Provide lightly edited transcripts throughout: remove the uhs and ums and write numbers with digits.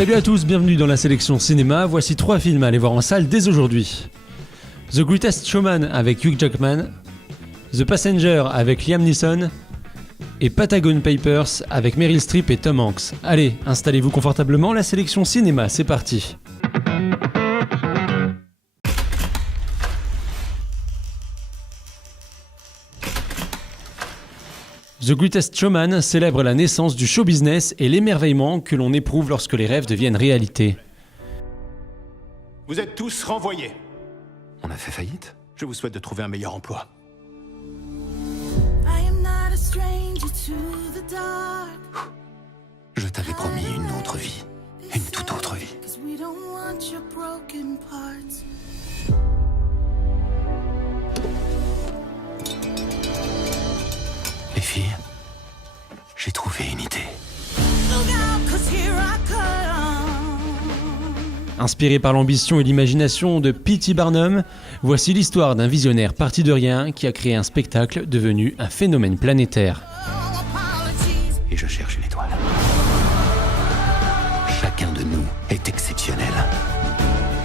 Salut à tous, bienvenue dans la sélection cinéma. Voici 3 films à aller voir en salle dès aujourd'hui. The Greatest Showman avec Hugh Jackman, The Passenger avec Liam Neeson et Patagon Papers avec Meryl Streep et Tom Hanks. Allez, installez-vous confortablement, la sélection cinéma, c'est parti. The Greatest Showman célèbre la naissance du show business et l'émerveillement que l'on éprouve lorsque les rêves deviennent réalité. Vous êtes tous renvoyés. On a fait faillite? Je vous souhaite de trouver un meilleur emploi. Je t'avais promis une autre vie. Une toute autre vie. Les filles, j'ai trouvé une idée. Inspiré par l'ambition et l'imagination de P.T. Barnum, voici l'histoire d'un visionnaire parti de rien qui a créé un spectacle devenu un phénomène planétaire. Et je cherche une étoile. Chacun de nous est exceptionnel.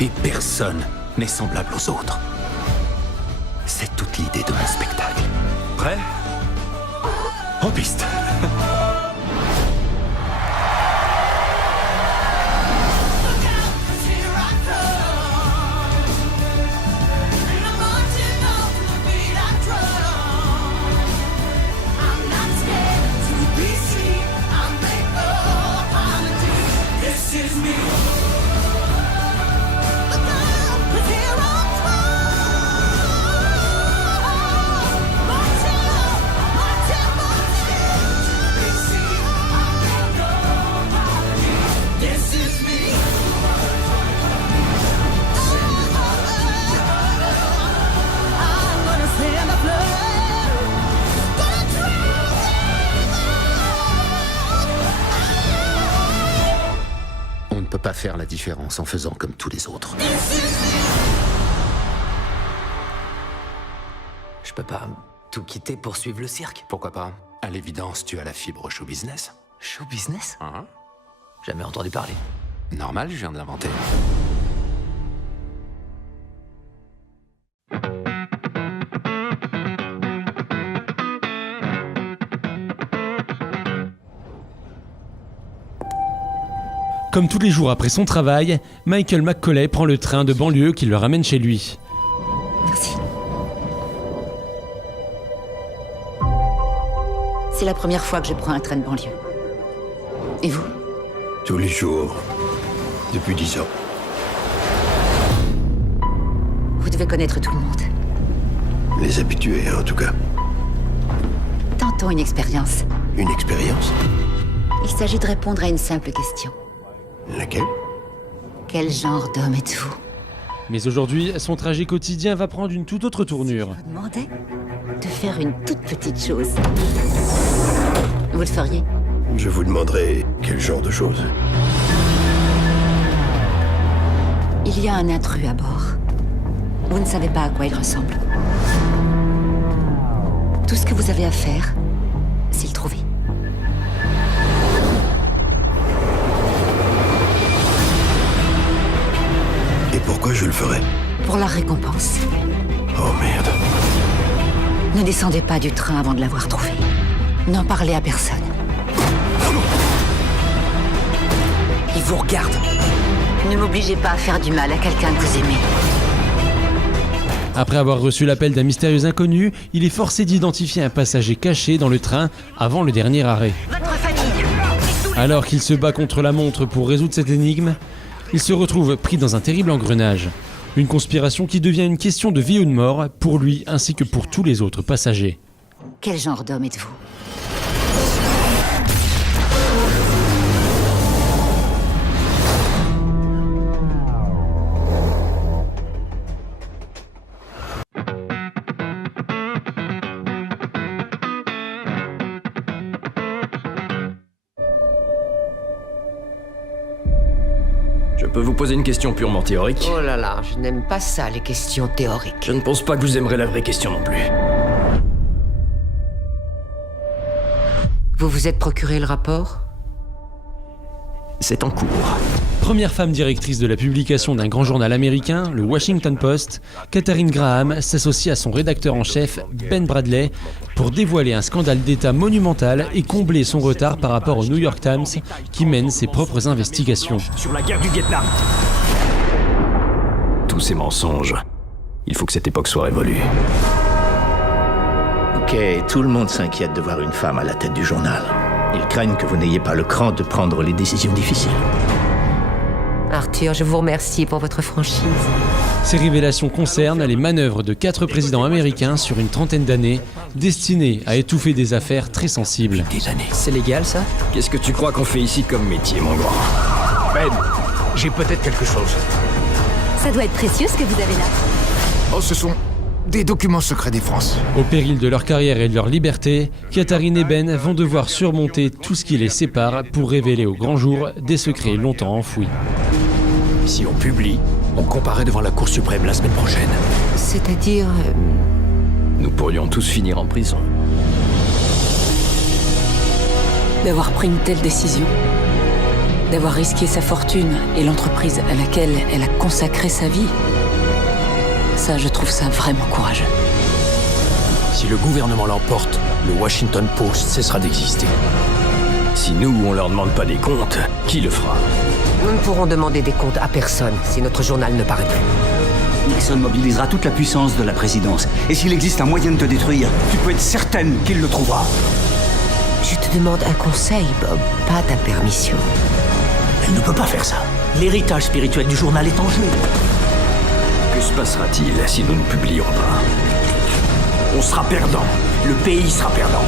Et personne n'est semblable aux autres. C'est toute l'idée de mon spectacle. Prêt? En piste. On ne peut pas faire la différence en faisant comme tous les autres. Je peux pas tout quitter pour suivre le cirque. Pourquoi pas? À l'évidence, tu as la fibre show business. Show business? Hein? Jamais entendu parler. Normal, je viens de l'inventer. Comme tous les jours après son travail, Michael McCauley prend le train de banlieue qui le ramène chez lui. Merci. C'est la première fois que je prends un train de banlieue. Et vous? Tous les jours, depuis 10 ans. Vous devez connaître tout le monde. Les habitués, en tout cas. Tentons une expérience. Une expérience? Il s'agit de répondre à une simple question. Laquelle? Quel genre d'homme êtes-vous? Mais aujourd'hui, son trajet quotidien va prendre une toute autre tournure. Je vous demandais de faire une toute petite chose. Vous le feriez? Je vous demanderai quel genre de choses. Il y a un intrus à bord. Vous ne savez pas à quoi il ressemble. Tout ce que vous avez à faire, c'est le trouver. Et pourquoi je le ferais? Pour la récompense. Oh merde. Ne descendez pas du train avant de l'avoir trouvé. N'en parlez à personne. Il vous regarde. Ne m'obligez pas à faire du mal à quelqu'un que vous aimez. Après avoir reçu l'appel d'un mystérieux inconnu, il est forcé d'identifier un passager caché dans le train avant le dernier arrêt. Votre famille! Alors qu'il se bat contre la montre pour résoudre cette énigme, il se retrouve pris dans un terrible engrenage. Une conspiration qui devient une question de vie ou de mort pour lui ainsi que pour tous les autres passagers. Quel genre d'homme êtes-vous? Je peux vous poser une question purement théorique? Oh là là, je n'aime pas ça, les questions théoriques. Je ne pense pas que vous aimerez la vraie question non plus. Vous vous êtes procuré le rapport? c'est en cours. Première femme directrice de la publication d'un grand journal américain, le Washington Post, Katharine Graham s'associe à son rédacteur en chef, Ben Bradley, pour dévoiler un scandale d'État monumental et combler son retard par rapport au New York Times, qui mène ses propres investigations. Sur la guerre du Vietnam. Tous ces mensonges, il faut que cette époque soit révolue. Ok, tout le monde s'inquiète de voir une femme à la tête du journal. Ils craignent que vous n'ayez pas le cran de prendre les décisions difficiles. Arthur, je vous remercie pour votre franchise. Ces révélations concernent les manœuvres de 4 présidents américains sur une trentaine d'années, destinées à étouffer des affaires très sensibles. Des années. C'est légal, ça? Qu'est-ce que tu crois qu'on fait ici comme métier, mon grand? Ben, j'ai peut-être quelque chose. Ça doit être précieux ce que vous avez là. Oh, ce sont des documents secrets des France. Au péril de leur carrière et de leur liberté, Katharine et Ben vont devoir surmonter tout ce qui les sépare pour révéler au grand jour des secrets longtemps enfouis. Si on publie, on comparaît devant la Cour suprême la semaine prochaine. C'est-à-dire... Nous pourrions tous finir en prison. D'avoir pris une telle décision, d'avoir risqué sa fortune et l'entreprise à laquelle elle a consacré sa vie, ça, je trouve ça vraiment courageux. Si le gouvernement l'emporte, le Washington Post cessera d'exister. Si nous, on leur demande pas des comptes, qui le fera? Nous ne pourrons demander des comptes à personne si notre journal ne paraît plus. Nixon mobilisera toute la puissance de la présidence. Et s'il existe un moyen de te détruire, tu peux être certaine qu'il le trouvera. Je te demande un conseil, Bob, pas ta permission. Elle ne peut pas faire ça. L'héritage spirituel du journal est en jeu. Que se passera-t-il si nous ne publions pas? On sera perdant. Le pays sera perdant.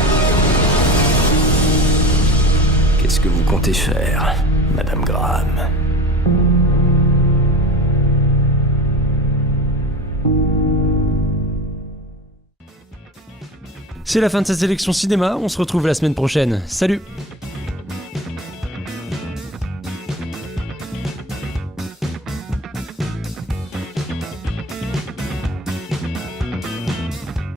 Qu'est-ce que vous comptez faire, Madame Graham? C'est la fin de cette sélection cinéma, on se retrouve la semaine prochaine. Salut!